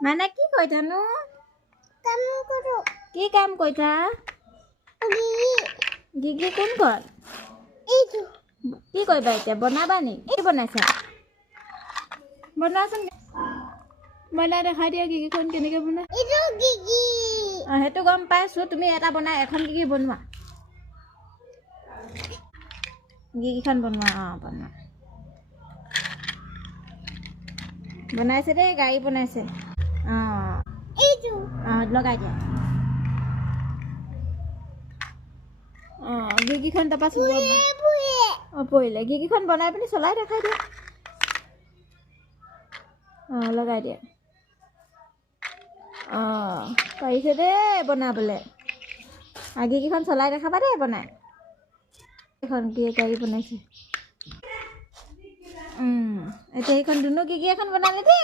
মানে কি কৈছানো কি কাম কৰিছা গিগি কোন কল কি কৰিবা এতিয়া বনাবা নি কি বনাইছা বনোৱাচোন বনাই দেখাই দিয়া গিগিখন কেনেকৈ বনাই সেইটো গম পাইছোঁ তুমি এটা বনাই এখন গিগি বনোৱা গিগিখন বনোৱা বনোৱা বনাইছে দেই গাড়ী বনাইছে লগাই দিয়া গিগিখন তাৰপৰা পৰিলে গিগিখন বনাই পিনি চলাই দেখাই দিয়া লগাই দিয়া পাৰিছে দেই বনাবলৈ গিগিখন চলাই দেখাবা দেই বনাই এখন গাড়ী বনাইছে এতিয়া এইখন দুনু গিগি এখন বনালে দেই